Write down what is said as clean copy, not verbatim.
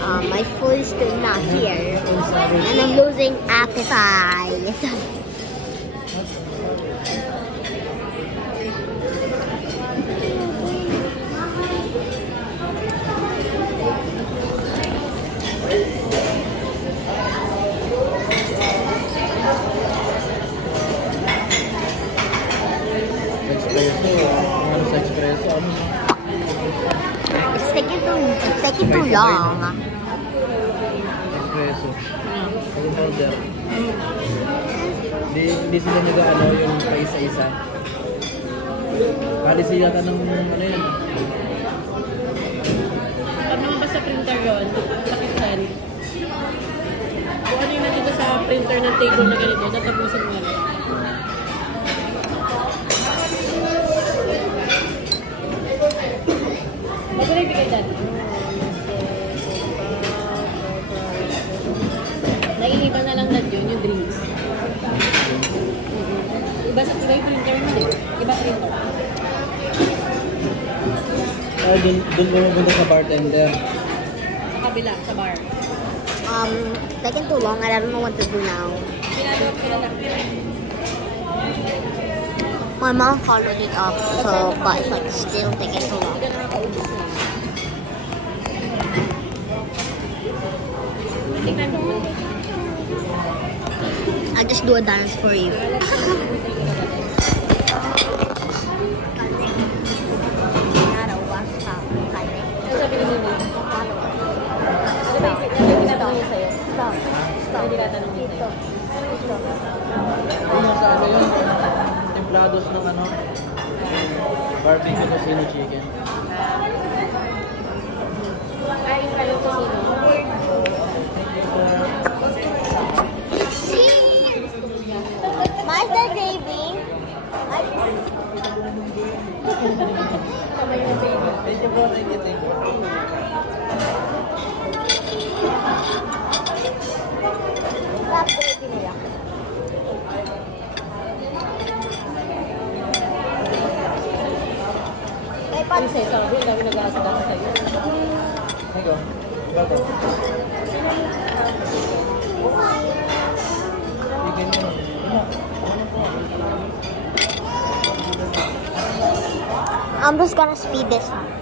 My food is still not here. And I'm losing appetite. It's taking too long. Espresso. Yung powder. Hindi sila nag-ano yung paisa-isa. Kali siya yata ng ano yun. Pag naman ba sa printer yun, pakitan. Kung ano yung nandito sa printer ng table na ganito, tatapusin mo lang. Magulay bigay dati. Naiiba na lang na yun, yung drinks. Iba sa iba yung printer mo eh. Iba printer. Oh, dun mo mapunta sa bartender. Sa kabila, sa bar. Taking too long. I don't know what to do now. My mom followed it up, so but it's still taking too long. I'll just do a dance for you. Templados ng ano, barbecue tocino chicken. Ay, kayo tocino. Master gravy. Thank you bro, thank you. Stop gravy nila. Ay, paano sa'yo? Sabi, ang dami nag-aasagasa sa'yo. Ikaw, bago. I'm just gonna speed this up.